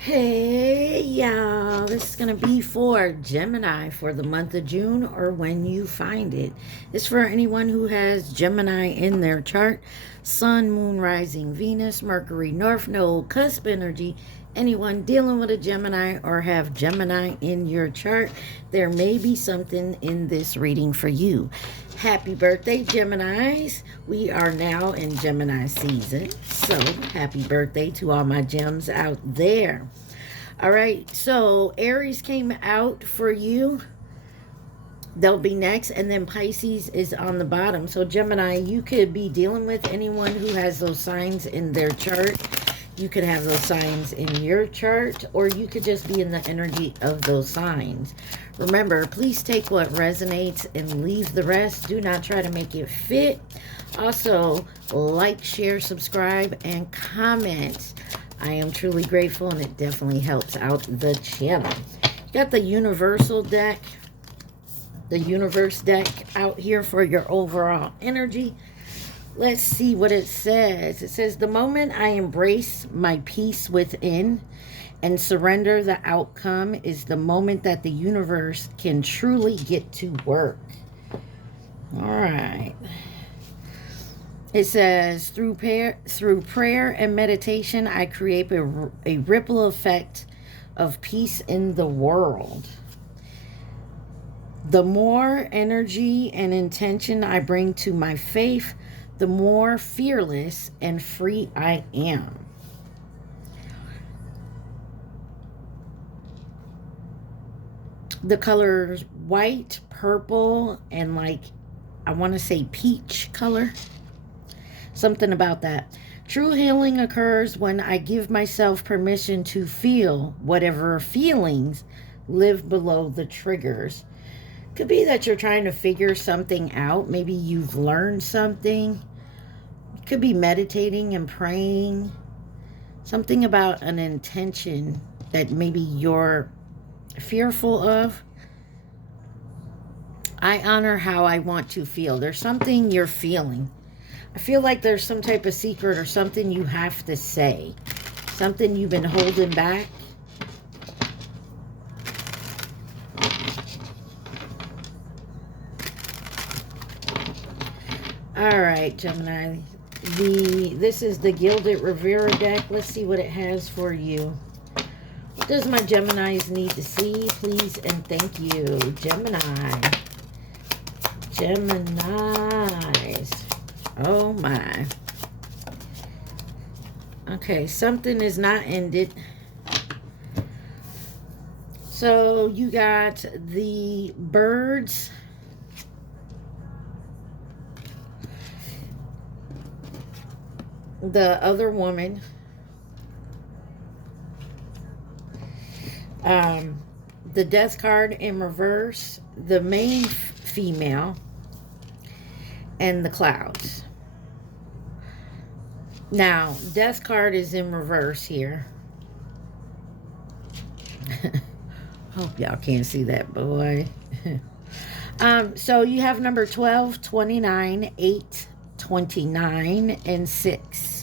Hey y'all, this is going to be for Gemini for the month of June or when you find it. It's for anyone who has Gemini in their chart. Sun, Moon, Rising, Venus, Mercury, North Node, Cusp energy. Anyone dealing with a Gemini or have Gemini in your chart, there may be something in this reading for you. Happy birthday, Geminis. We are now in Gemini season, so happy birthday to all my gems out there. All right, so Aries came out for you. They'll be next, and then Pisces is on the bottom. So Gemini, you could be dealing with anyone who has those signs in their chart. You could have those signs in your chart, or you could just be in the energy of those signs. Remember, please take what resonates and leave the rest. Do not try to make it fit. Also, like, share, subscribe, and comment. I am truly grateful, and it definitely helps out the channel. You got the Universal deck, the Universe deck out here for your overall energy. Let's see what it says. It says, the moment I embrace my peace within and surrender the outcome is the moment that the universe can truly get to work. All right. It says, through prayer and meditation, I create a ripple effect of peace in the world. The more energy and intention I bring to my faith, the more fearless and free I am. The colors white, purple, and like, I want to say peach color. Something about that. True healing occurs when I give myself permission to feel whatever feelings live below the triggers. Could be that you're trying to figure something out. Maybe you've learned something. You could be meditating and praying. Something about an intention that maybe you're fearful of. I honor how I want to feel. There's something you're feeling. I feel like there's some type of secret or something you have to say. Something you've been holding back. All right, Gemini. This is the Gilded Rivera deck. Let's see what it has for you. What does my Geminis need to see? Please and thank you. Gemini. Geminis. Oh my. Okay, something is not ended. So you got the birds. The other woman. The death card in reverse. The main female. And the clouds. Now, death card is in reverse here. Hope y'all can't see that, boy. So you have number 12, 29, 8, 29, and 6.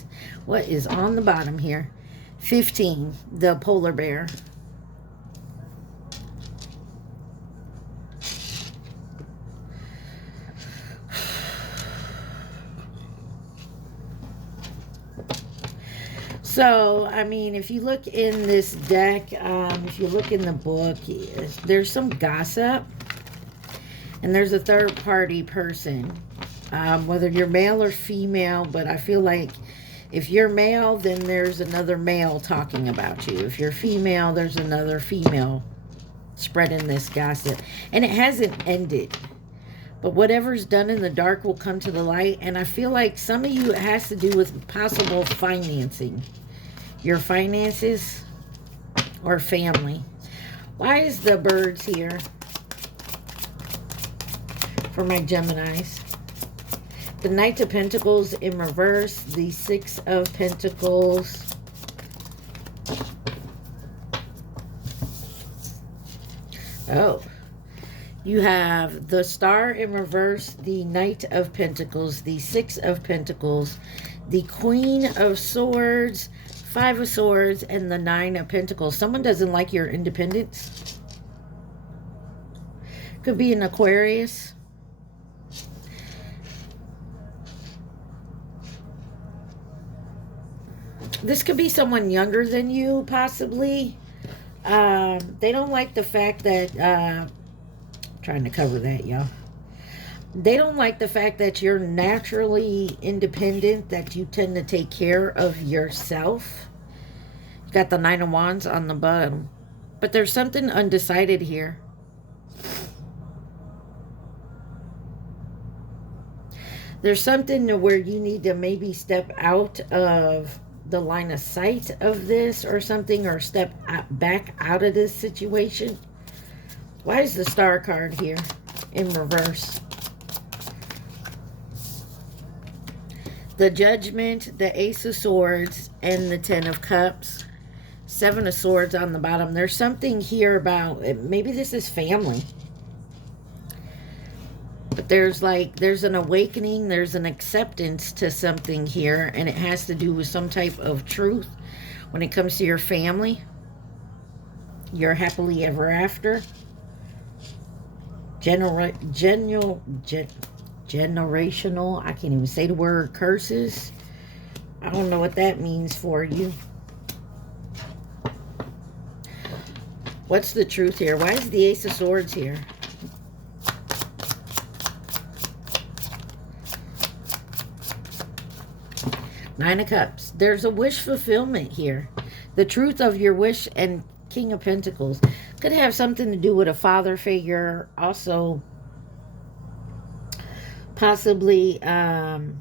What is on the bottom here? 15, the polar bear. So, I mean, if you look in this deck, if you look in the book, there's some gossip. And there's a third-party person. Whether you're male or female, but I feel like if you're male, then there's another male talking about you. If you're female, there's another female spreading this gossip. And it hasn't ended. But whatever's done in the dark will come to the light. And I feel like some of you, it has to do with possible financing. Your finances or family. Why is the birds here for my Geminis? The Knight of Pentacles in reverse. The Six of Pentacles. Oh. You have the Star in reverse. The Knight of Pentacles. The Six of Pentacles. The Queen of Swords. Five of Swords, and the Nine of Pentacles. Someone doesn't like your independence. Could be an Aquarius. This could be someone younger than you, possibly. They don't like the fact that... trying to cover that, y'all. They don't like the fact that you're naturally independent, that you tend to take care of yourself. You got the Nine of Wands on the bottom. But there's something undecided here. There's something where you need to maybe step out of the line of sight of this or something, or step back out of this situation. Why is the Star card here in reverse? The Judgment, the Ace of Swords, and the Ten of Cups. Seven of Swords on the bottom. There's something here about, maybe this is family. But there's an awakening, there's an acceptance to something here, and it has to do with some type of truth when it comes to your family. Your happily ever after. Generational, I can't even say the word, curses. I don't know what that means for you. What's the truth here? Why is the Ace of Swords here? Nine of Cups. There's a wish fulfillment here. The truth of your wish, and King of Pentacles. Could have something to do with a father figure. Also, possibly, there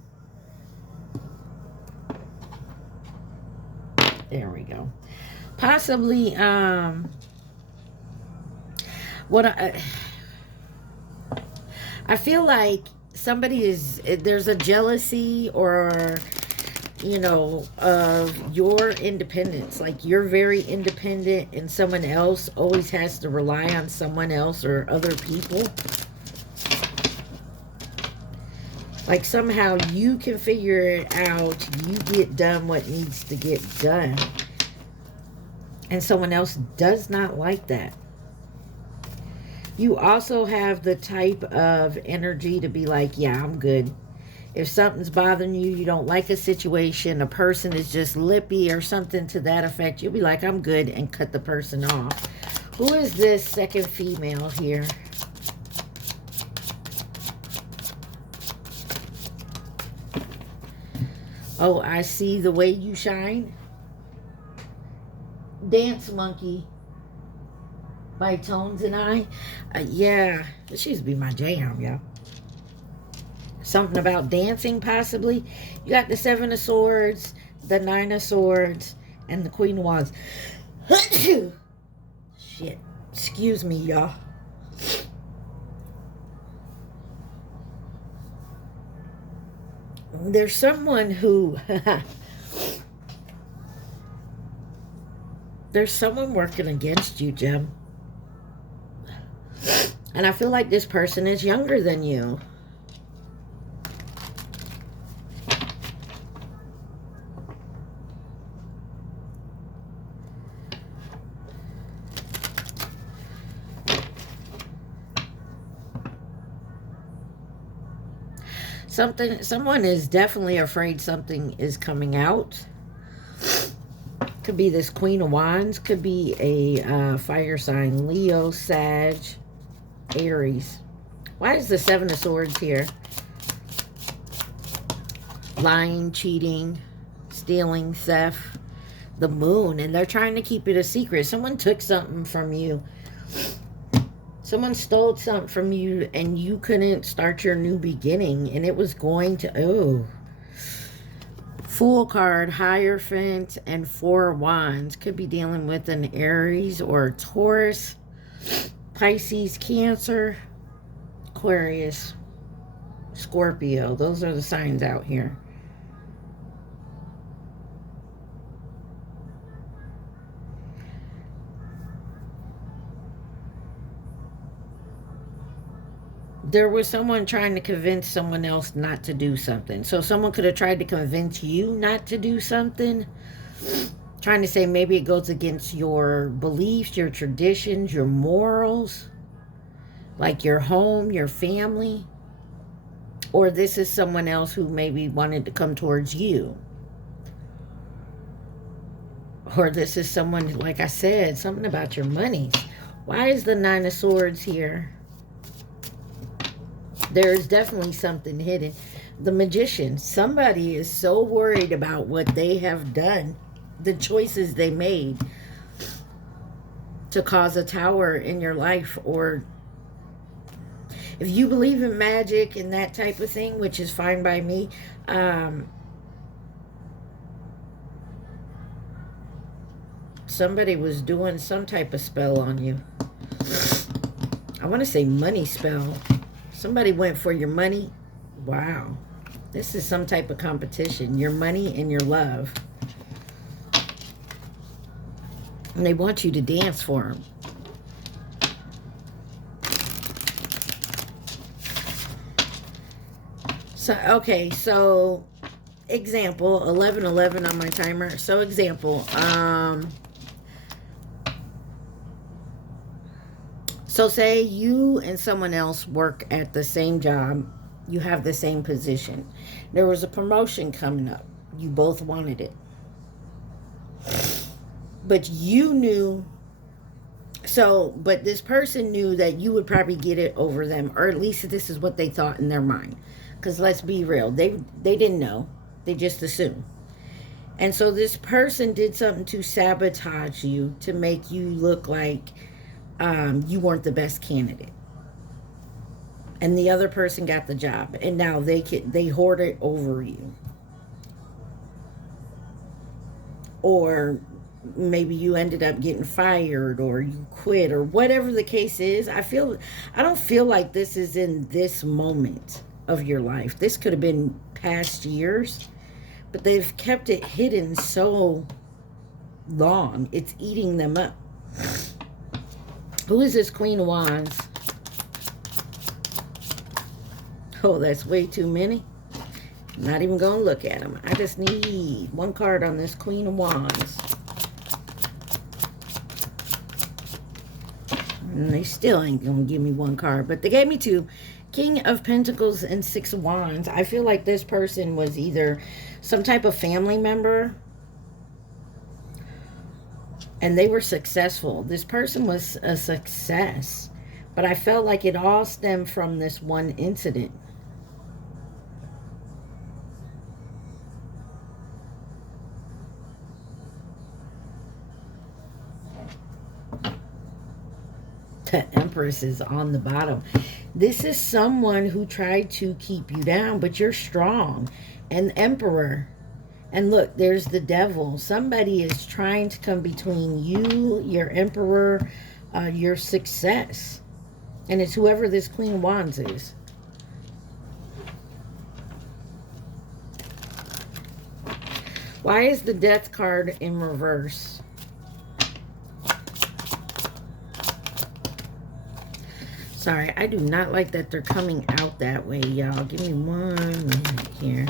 we go. Possibly, I feel like somebody there's a jealousy, or, you know, of your independence. Like, you're very independent and someone else always has to rely on someone else or other people. Like, somehow you can figure it out. You get done what needs to get done. And someone else does not like that. You also have the type of energy to be like, yeah, I'm good. If something's bothering you, you don't like a situation, a person is just lippy or something to that effect, you'll be like, I'm good, and cut the person off. Who is this second female here? Oh, I see the way you shine. Dance Monkey by Tones and I. Yeah, this used to be my jam, y'all. Something about dancing, possibly. You got the Seven of Swords, the Nine of Swords, and the Queen of Wands. Shit. Excuse me, y'all. There's someone who... There's someone working against you, Gem. And I feel like this person is younger than you. Someone is definitely afraid something is coming out. Could be this Queen of Wands. Could be a fire sign. Leo, Sag, Aries. Why is the Seven of Swords here? Lying, cheating, stealing, theft. The Moon. And they're trying to keep it a secret. Someone took something from you. Someone stole something from you and you couldn't start your new beginning. And it was going to... Oh. Fool card, Hierophant, and Four of Wands. Could be dealing with an Aries or a Taurus, Pisces, Cancer, Aquarius, Scorpio. Those are the signs out here. There was someone trying to convince someone else not to do something. So someone could have tried to convince you not to do something. Trying to say maybe it goes against your beliefs, your traditions, your morals, like your home, your family. Or this is someone else who maybe wanted to come towards you. Or this is someone, like I said, something about your money. Why is the Nine of Swords here? There's definitely something hidden. The Magician. Somebody is so worried about what they have done, the choices they made to cause a tower in your life. Or if you believe in magic and that type of thing, which is fine by me, somebody was doing some type of spell on you. I want to say money spell. Somebody went for your money. Wow. This is some type of competition. Your money and your love. And they want you to dance for them. So, okay, so example, 11:11 on my timer. So example, so say you and someone else work at the same job. You have the same position. There was a promotion coming up. You both wanted it. But you knew, but this person knew that you would probably get it over them, or at least this is what they thought in their mind. Because let's be real, they didn't know. They just assumed. And so this person did something to sabotage you, to make you look like you weren't the best candidate. And the other person got the job. And now they hoard it over you. Or maybe you ended up getting fired, or you quit, or whatever the case is. I don't feel like this is in this moment of your life. This could have been past years, but they've kept it hidden so long. It's eating them up. Who is this Queen of Wands? Oh, that's way too many. I'm not even going to look at them. I just need one card on this Queen of Wands. And they still ain't going to give me one card, but they gave me two. King of Pentacles and Six of Wands. I feel like this person was either some type of family member and they were successful. This person was a success, but I felt like it all stemmed from this one incident. The Empress is on the bottom. This is someone who tried to keep you down, but you're strong. And Emperor. And look, there's the Devil. Somebody is trying to come between you, your Emperor, your success. And it's whoever this Queen of Wands is. Why is the Death card in reverse? Sorry, I do not like that they're coming out that way, y'all. Give me 1 minute here.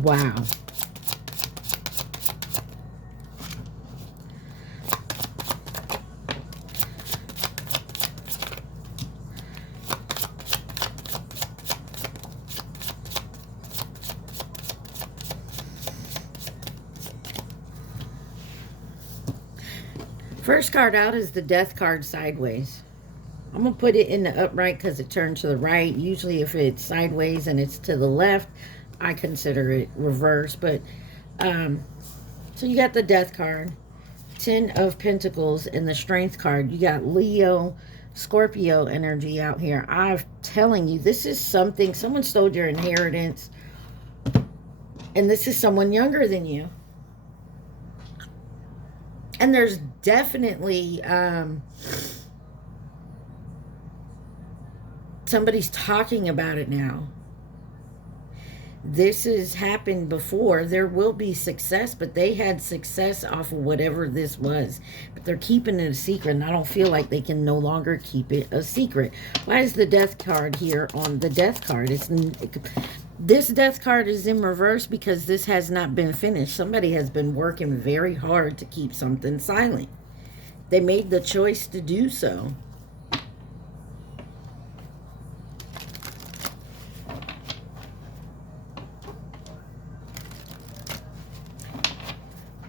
Wow. First card out is the Death card sideways. I'm going to put it in the upright because it turned to the right. Usually if it's sideways and it's to the left, I consider it reverse. But, so you got the Death card, 10 of Pentacles, and the Strength card. You got Leo, Scorpio energy out here. I'm telling you, this is something, someone stole your inheritance. And this is someone younger than you. And there's definitely somebody's talking about it now. This has happened before. There will be success, but they had success off of whatever this was. But they're keeping it a secret, and I don't feel like they can no longer keep it a secret. Why is the Death card here on the Death card? This death card is in reverse because this has not been finished. Somebody has been working very hard to keep something silent. They made the choice to do so.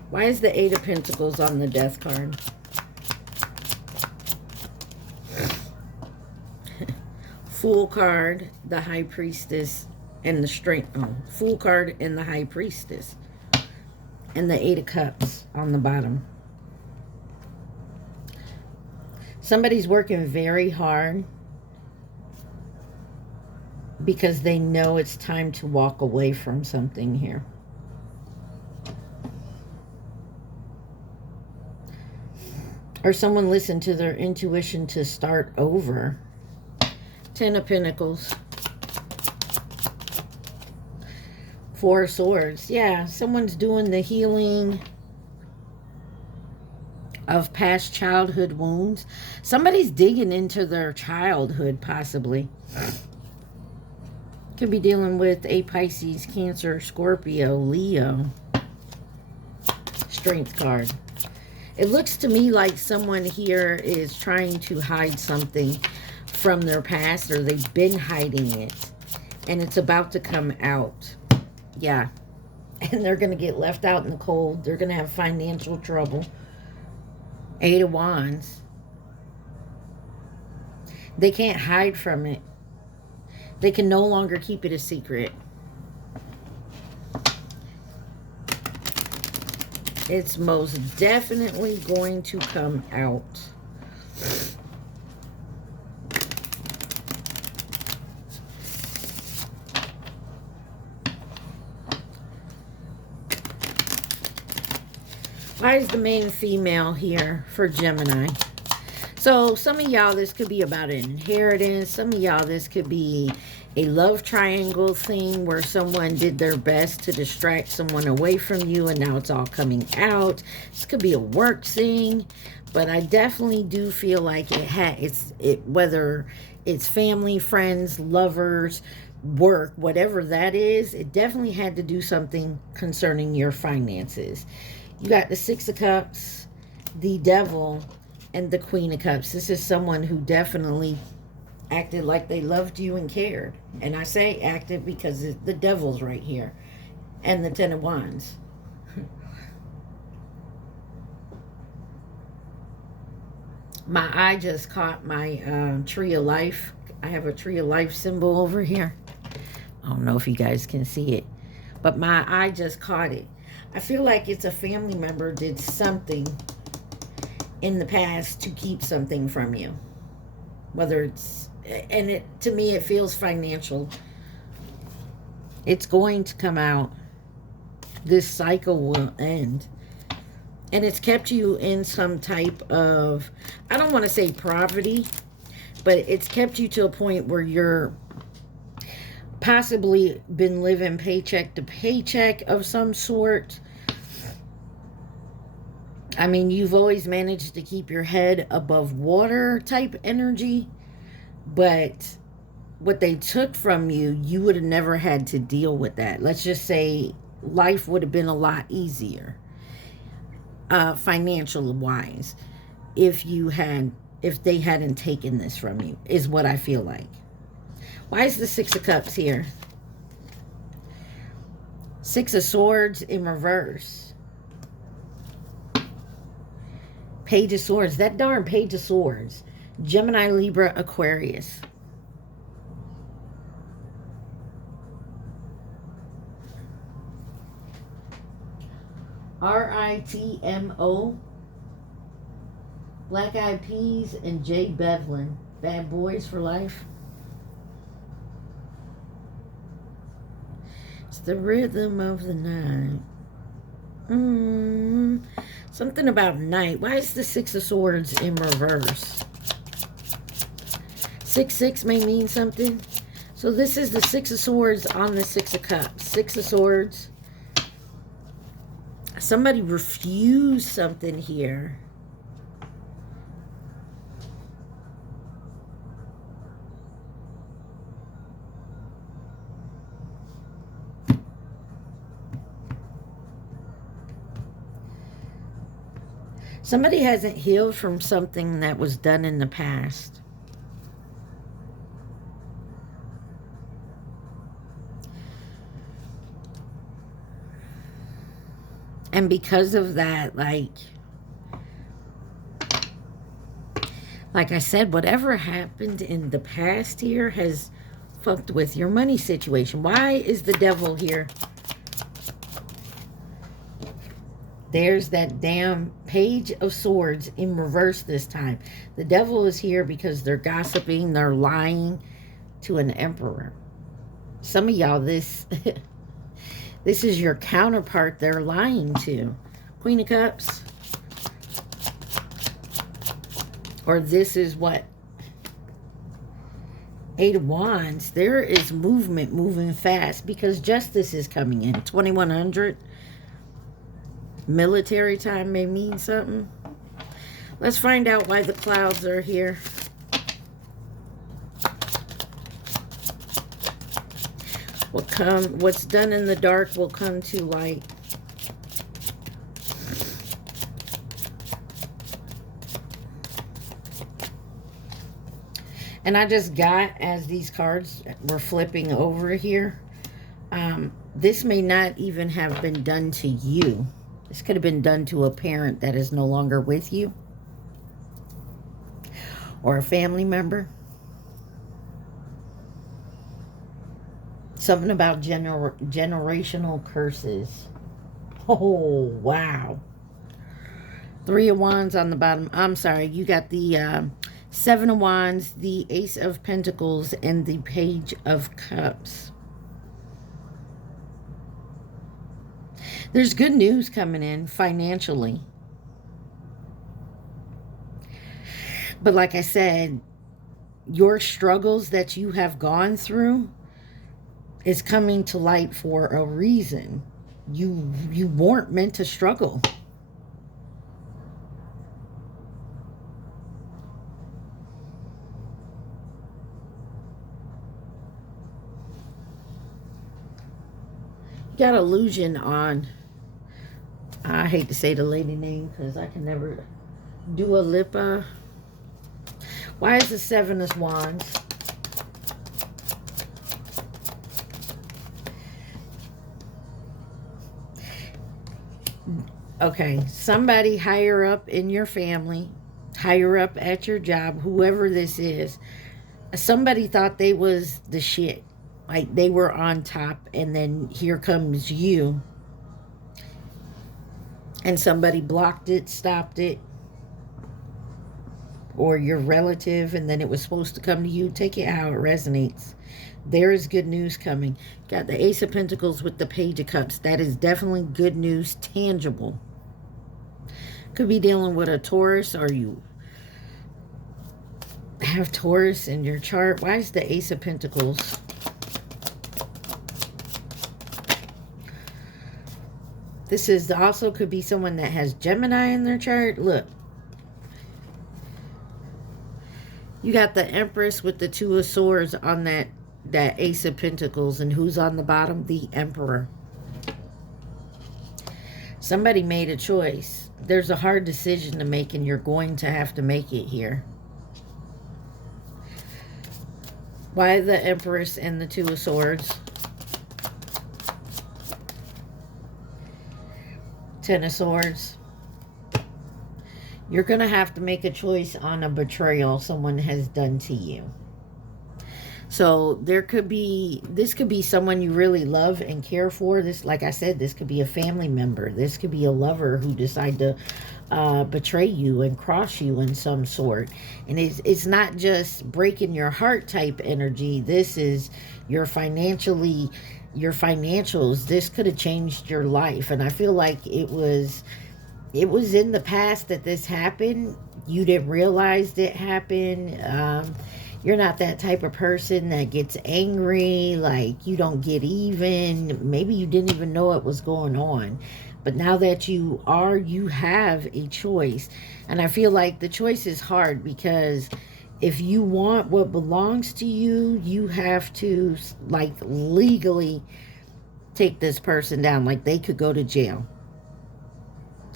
Why is the Eight of Pentacles on the death card? Fool card, the High Priestess, and the Strength. Oh, Fool card and the High Priestess. And the Eight of Cups on the bottom. Somebody's working very hard because they know it's time to walk away from something here. Or someone listened to their intuition to start over. Ten of Pentacles. Four of Swords. Yeah, someone's doing the healing of past childhood wounds. Somebody's digging into their childhood, possibly. Could be dealing with a Pisces, Cancer, Scorpio, Leo. Strength card. It looks to me like someone here is trying to hide something from their past, or they've been hiding it, and it's about to come out. Yeah. And they're going to get left out in the cold. They're going to have financial trouble. Eight of Wands. They can't hide from it. They can no longer keep it a secret. It's most definitely going to come out. Why is the main female here for Gemini? So some of y'all, this could be about an inheritance. Some of y'all, this could be a love triangle thing where someone did their best to distract someone away from you and now it's all coming out. This could be a work thing, but I definitely do feel like whether it's family, friends, lovers, work, whatever that is, it definitely had to do something concerning your finances. You got the Six of Cups, the Devil, and the Queen of Cups. This is someone who definitely acted like they loved you and cared. And I say acted because the Devil's right here. And the Ten of Wands. My eye just caught my Tree of Life. I have a Tree of Life symbol over here. I don't know if you guys can see it. But my eye just caught it. I feel like it's a family member did something in the past to keep something from you. Whether it's, and to me it feels financial. It's going to come out. This cycle will end. And it's kept you in some type of, I don't want to say poverty, but it's kept you to a point where you're possibly been living paycheck to paycheck of some sort. I mean, you've always managed to keep your head above water type energy, but what they took from you, you would have never had to deal with that. Let's just say life would have been a lot easier, financial wise, if they hadn't taken this from you, is what I feel like. Why is the Six of Cups here? Six of Swords in reverse. Page of Swords. That darn Page of Swords. Gemini, Libra, Aquarius. RITMO. Black Eyed Peas and Jay Bevlin. Bad Boys for Life. It's the rhythm of the night. Something about night. Why is the Six of Swords in reverse? 6-6 may mean something. So this is the Six of Swords on the Six of Cups. Six of Swords. Somebody refused something here. Somebody hasn't healed from something that was done in the past. And because of that, like I said, whatever happened in the past here has fucked with your money situation. Why is the devil here? There's that damn Page of Swords in reverse this time. The devil is here because they're gossiping, they're lying to an emperor. Some of y'all, this this is your counterpart they're lying to. Queen of Cups. Or this is what? Eight of Wands. There is movement moving fast because justice is coming in. 2100. Military time may mean something. Let's find out why the clouds are here. What's done in the dark will come to light. And I just got, as these cards were flipping over here, this may not even have been done to you. This could have been done to a parent that is no longer with you, or a family member. Something about generational curses. Oh, wow. Three of Wands on the bottom. I'm sorry, you got the Seven of Wands, the Ace of Pentacles, and the Page of Cups. There's good news coming in financially. But like I said, your struggles that you have gone through is coming to light for a reason. You weren't meant to struggle. Got illusion on, I hate to say the lady name because I can never do a Lipa. Why is the Seven of Wands? Okay, somebody higher up in your family, higher up at your job, whoever this is, somebody thought they was the shit. Like they were on top, and then here comes you. And somebody blocked it, stopped it. Or your relative, and then it was supposed to come to you. Take it how it resonates. There is good news coming. Got the Ace of Pentacles with the Page of Cups. That is definitely good news, tangible. Could be dealing with a Taurus, or you have Taurus in your chart. Why is the Ace of Pentacles? This is also could be someone that has Gemini in their chart. Look. You got the Empress with the Two of Swords on that Ace of Pentacles. And who's on the bottom? The Emperor. Somebody made a choice. There's a hard decision to make, and you're going to have to make it here. Why the Empress and the Two of Swords? Ten of Swords. You're going to have to make a choice on a betrayal someone has done to you. So there could be, this could be someone you really love and care for. This, like I said, this could be a family member. This could be a lover who decided to betray you and cross you in some sort. And it's not just breaking your heart type energy. This is your financials. This could have changed your life. And I feel like it was in the past that this happened. You didn't realize it happened. You're not that type of person that gets angry, like you don't get even. Maybe you didn't even know it was going on. But now that you are, you have a choice. And I feel like the choice is hard because if you want what belongs to you, you have to, like, legally take this person down. Like, they could go to jail.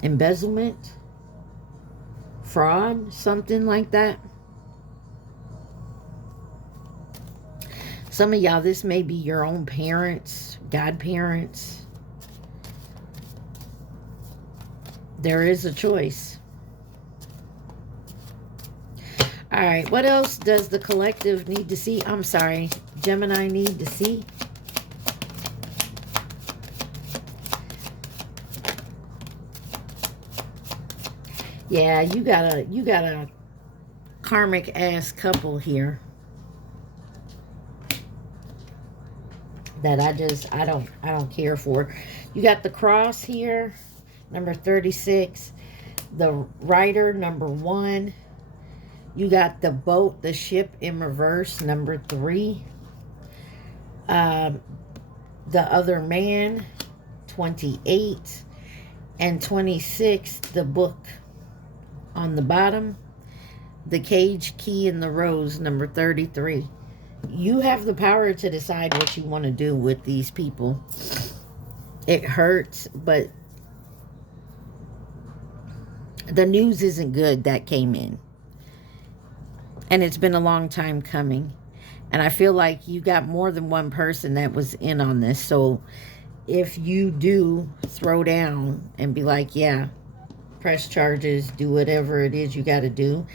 Embezzlement. fraud, something like that. Some of y'all, this may be your own parents, godparents. There is a choice. All right, what else does the collective need to see? I'm sorry, Gemini need to see? Yeah, you got a karmic ass couple here that I don't care for. You got the cross here, number 36, the rider, number 1. You got the boat, the ship in reverse, number 3. The other man, 28, and 26, the book on the bottom, the cage, key, and the rose, number 33. You have the power to decide what you want to do with these people. It hurts, but the news isn't good that came in. And it's been a long time coming. And I feel like you got more than one person that was in on this. So if you do throw down and be like, yeah, press charges, do whatever it is you got to do.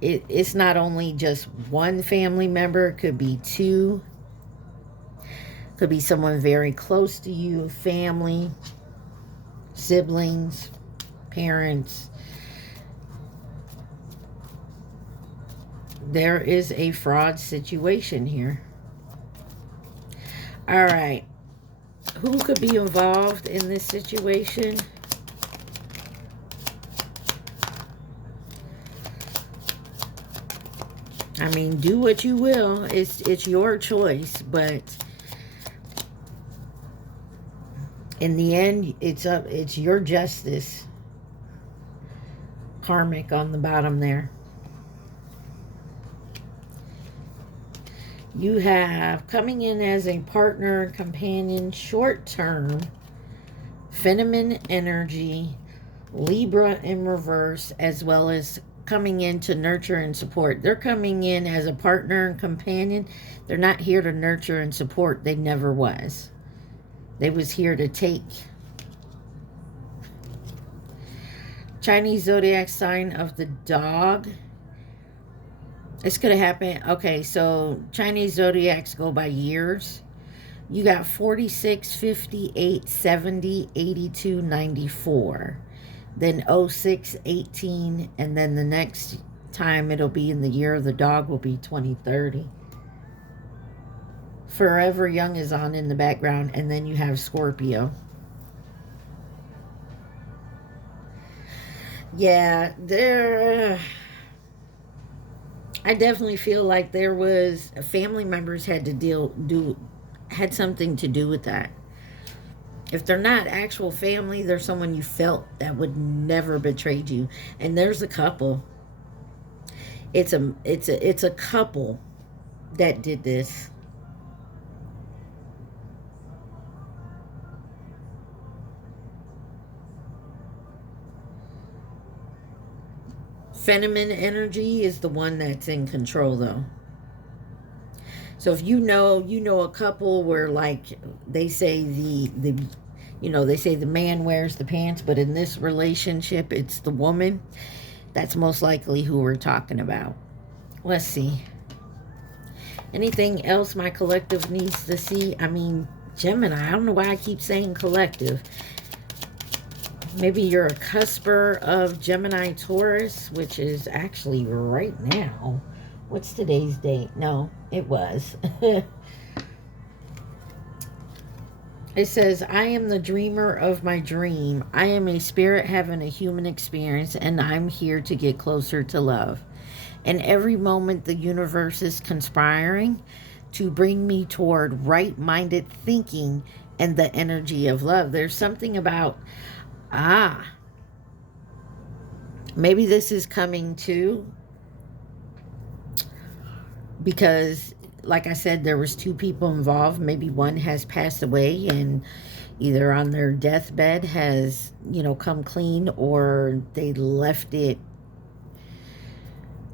It's not only just one family member. It could be 2. Could be someone very close to you, family, siblings, parents. There is a fraud situation here. All right. Who could be involved in this situation? I mean, do what you will. It's your choice, but in the end, it's your justice. Karmic on the bottom there. You have coming in as a partner, companion, short term, feminine energy, Libra in reverse, as well as coming in to nurture and support. They're coming in as a partner and companion. They're not here to nurture and support. They never was. They was here to take. Chinese zodiac sign of the dog. It's going to happen. Okay, so Chinese zodiacs go by years. You got 46, 58, 70, 82, 94. Then 06, 18. And then the next time it'll be in the year of the dog will be 2030. Forever Young is on in the background. And then you have Scorpio. Yeah, I definitely feel like there was family members had to had something to do with that. If they're not actual family, they're someone you felt that would never betrayed you. And there's a couple. It's a couple that did this. Feminine energy is the one that's in control, though. So if you know a couple where, like, they say they say the man wears the pants, but in this relationship it's the woman, that's most likely who we're talking about. Let's see. Anything else my collective needs to see? I mean, Gemini, I don't know why I keep saying collective. Maybe you're a cusper of Gemini Taurus, which is actually right now. What's today's date? No, it was. It says, I am the dreamer of my dream. I am a spirit having a human experience, and I'm here to get closer to love. And every moment the universe is conspiring to bring me toward right-minded thinking and the energy of love. There's something about, maybe this is coming too, because like I said, there was 2 people involved. Maybe one has passed away and either on their deathbed has, come clean, or they left it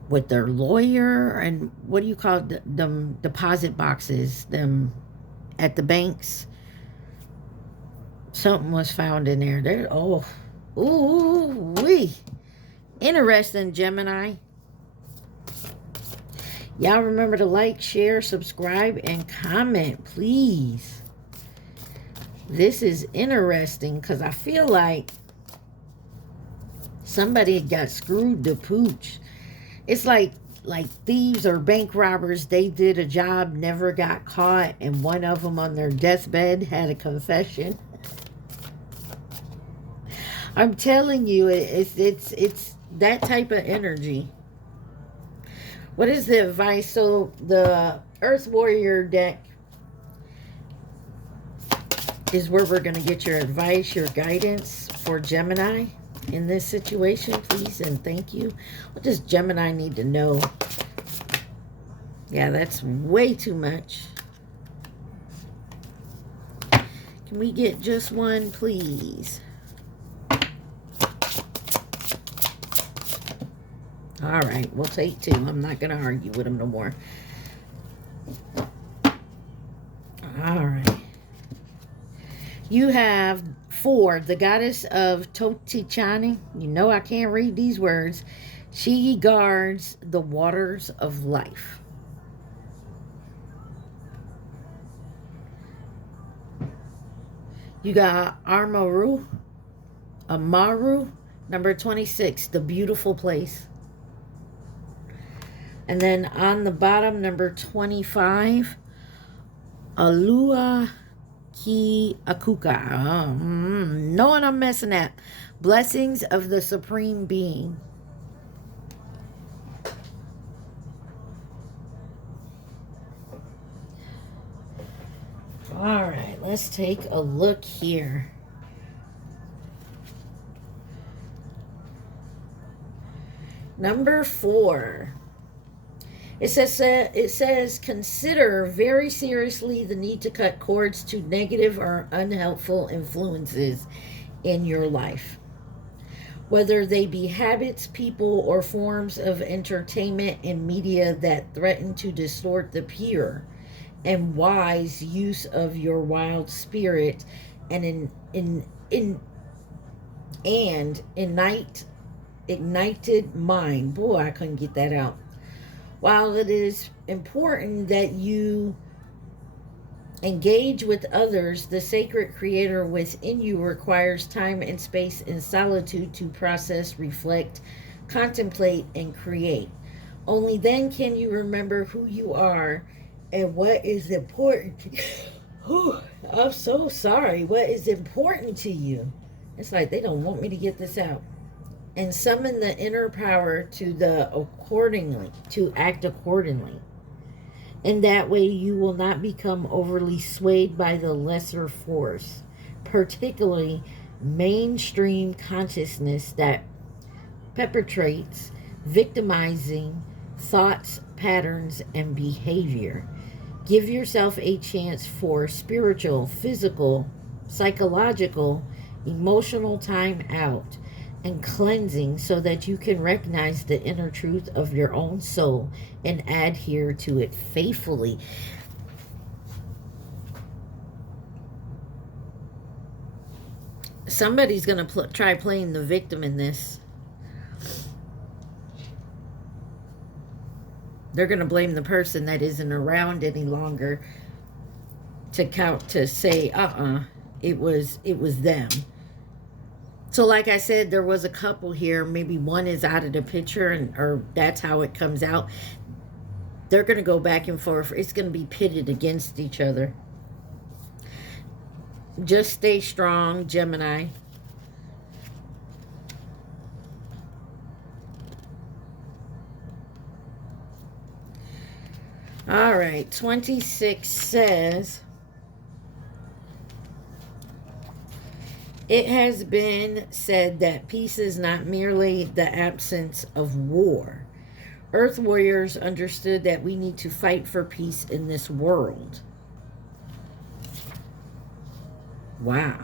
with their lawyer, and what do you call them deposit boxes, them at the banks. Something was found in there. There, oh, ooh, wee. Interesting, Gemini. Y'all remember to like, share, subscribe, and comment, please. This is interesting because I feel like somebody got screwed to pooch. It's like thieves or bank robbers. They did a job, never got caught, and one of them on their deathbed had a confession. I'm telling you, it's that type of energy. What is the advice? So the Earth Warrior deck is where we're going to get your advice, your guidance for Gemini in this situation, please and thank you. What does Gemini need to know? Yeah, that's way too much. Can we get just one, please? All right, we'll take two. I'm not going to argue with him no more. All right. You have 4, the goddess of Totichani. You know I can't read these words. She guards the waters of life. You got Amaru, number 26, the beautiful place. And then on the bottom, number 25, Alua Ki Akuka. Knowing I'm messing up. Blessings of the Supreme Being. All right, let's take a look here. Number 4. It says, consider very seriously the need to cut cords to negative or unhelpful influences in your life. Whether they be habits, people, or forms of entertainment and media that threaten to distort the pure and wise use of your wild spirit and ignited mind. Boy, I couldn't get that out. While it is important that you engage with others, the sacred creator within you requires time and space and solitude to process, reflect, contemplate, and create. Only then can you remember who you are and what is important. I'm so sorry. What is important to you? It's like they don't want me to get this out. And summon the inner power to act accordingly. And that way you will not become overly swayed by the lesser force, particularly mainstream consciousness that perpetrates victimizing thoughts, patterns, and behavior. Give yourself a chance for spiritual, physical, psychological, emotional time out and cleansing so that you can recognize the inner truth of your own soul and adhere to it faithfully. Somebody's going to try playing the victim in this. They're going to blame the person that isn't around any longer to say, it was them. So like I said, there was a couple here. Maybe one is out of the picture, or that's how it comes out. They're going to go back and forth. It's going to be pitted against each other. Just stay strong, Gemini. All right, 26 says, it has been said that peace is not merely the absence of war. Earth warriors understood that we need to fight for peace in this world. Wow.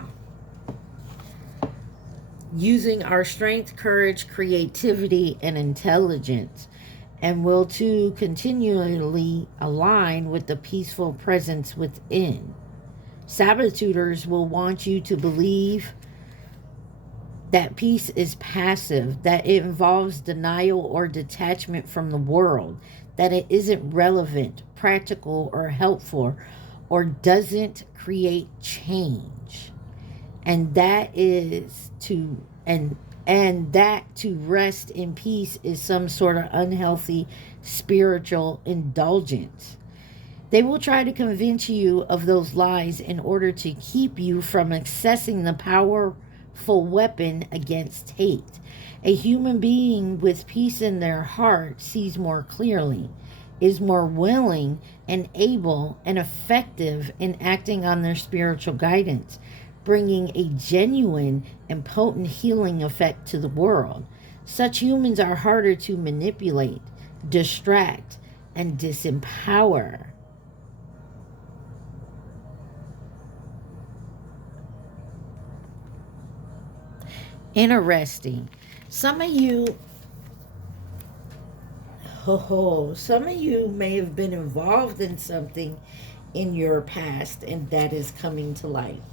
Using our strength, courage, creativity, and intelligence. and will too continually align with the peaceful presence within. Saboteurs will want you to believe that peace is passive, that it involves denial or detachment from the world, that it isn't relevant, practical, or helpful, or doesn't create change. And that is to and that to rest in peace is some sort of unhealthy spiritual indulgence. They will try to convince you of those lies in order to keep you from accessing the powerful weapon against hate. A human being with peace in their heart sees more clearly, is more willing and able and effective in acting on their spiritual guidance, bringing a genuine and potent healing effect to the world. Such humans are harder to manipulate, distract, and disempower. Interesting. Some of you, some of you may have been involved in something in your past, and that is coming to light.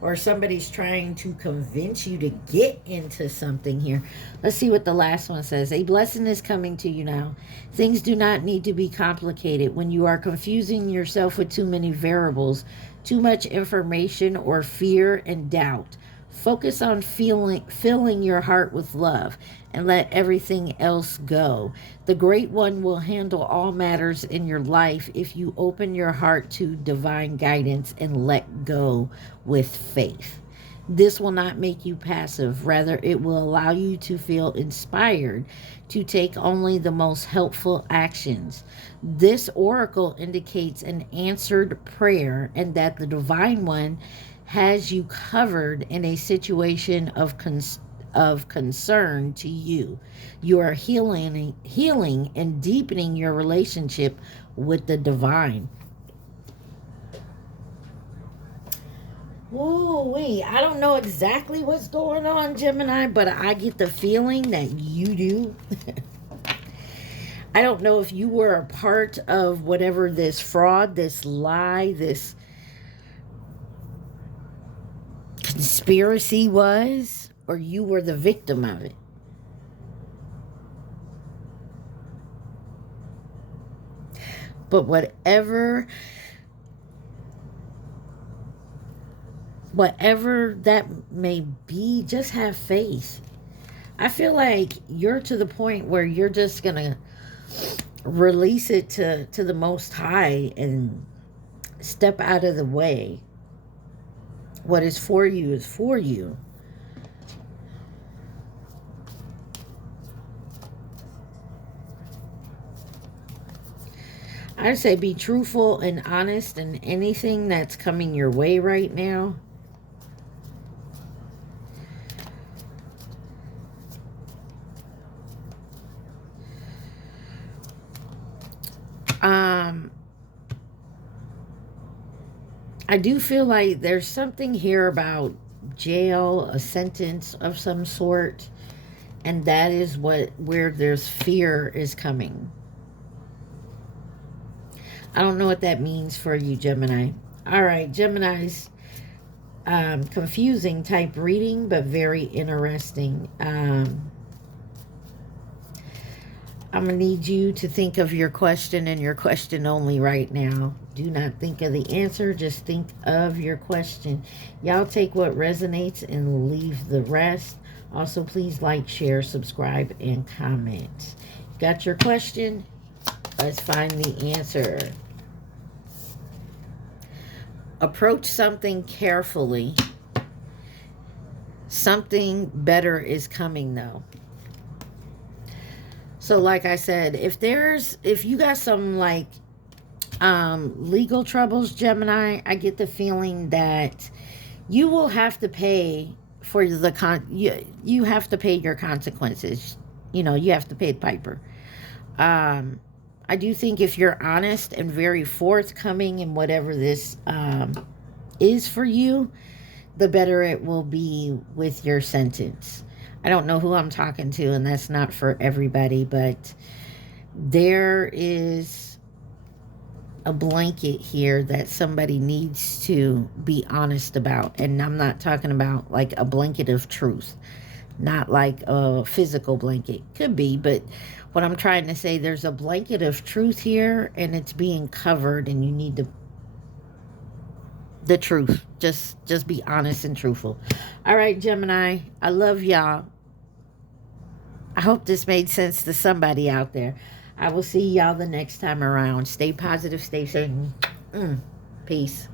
Or somebody's trying to convince you to get into something here. Let's see what the last one says. A blessing is coming to you now. Things do not need to be complicated. When you are confusing yourself with too many variables, too much information, or fear and doubt, focus on filling your heart with love and let everything else go. The Great One will handle all matters in your life if you open your heart to divine guidance and let go with faith. This will not make you passive. Rather, it will allow you to feel inspired to take only the most helpful actions. This oracle indicates an answered prayer and that the Divine One has you covered in a situation of concern to you. You are healing and deepening your relationship with the divine. Oh, wait, I don't know exactly what's going on, Gemini, but I get the feeling that you do. I don't know if you were a part of whatever this fraud, this lie, this conspiracy was, or you were the victim of it. But whatever that may be, just have faith. I feel like you're to the point where you're just gonna release it to the Most High and step out of the way. What is for you is for you. I say be truthful and honest in anything that's coming your way right now. I do feel like there's something here about jail, a sentence of some sort, and that is where there's fear is coming. I don't know what that means for you, Gemini. All right, Gemini's confusing type reading, but very interesting. I'm going to need you to think of your question and your question only right now. Do not think of the answer. Just think of your question. Y'all take what resonates and leave the rest. Also, please like, share, subscribe, and comment. Got your question? Let's find the answer. Approach something carefully. Something better is coming, though. So like I said, if you got some like legal troubles, Gemini, I get the feeling that you will have to pay for you have to pay your consequences. You know, you have to pay the piper. I do think if you're honest and very forthcoming in whatever this is for you, the better it will be with your sentence. I don't know who I'm talking to, and that's not for everybody, but there is a blanket here that somebody needs to be honest about. And I'm not talking about like a blanket of truth, not like a physical blanket. Could be, but what I'm trying to say, there's a blanket of truth here, and it's being covered, and you need the truth. Just be honest and truthful. All right, Gemini, I love y'all. I hope this made sense to somebody out there. I will see y'all the next time around. Stay positive, stay safe. Peace.